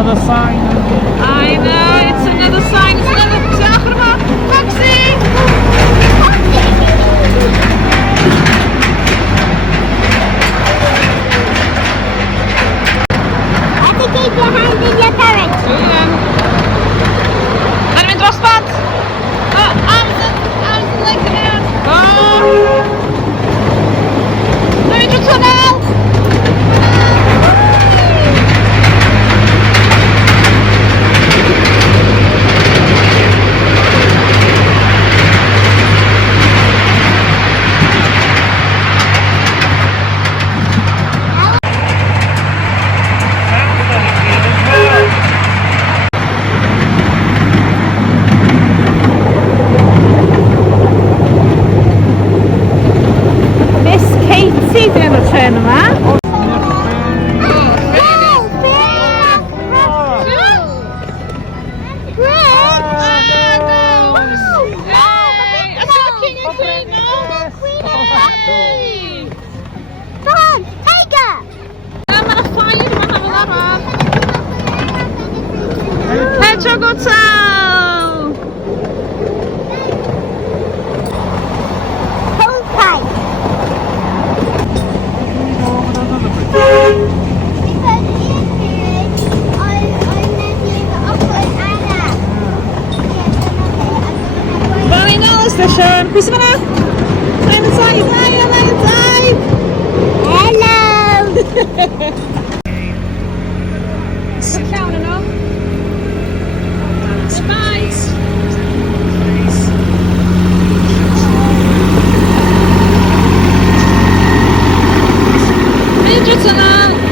another sign. I know, it's another sign, it's another Zagreba taxi! I think keep your hand in your carrot. Doe je dan. En met waspad! Arms lekker uit! Oh! Doe je het tunnel! Katie doing a turn around. Hedgehog Hotel! Station. Bis mana? Kleine Zeit. Hello. Sit down enough. Spice. Hey, Jutana.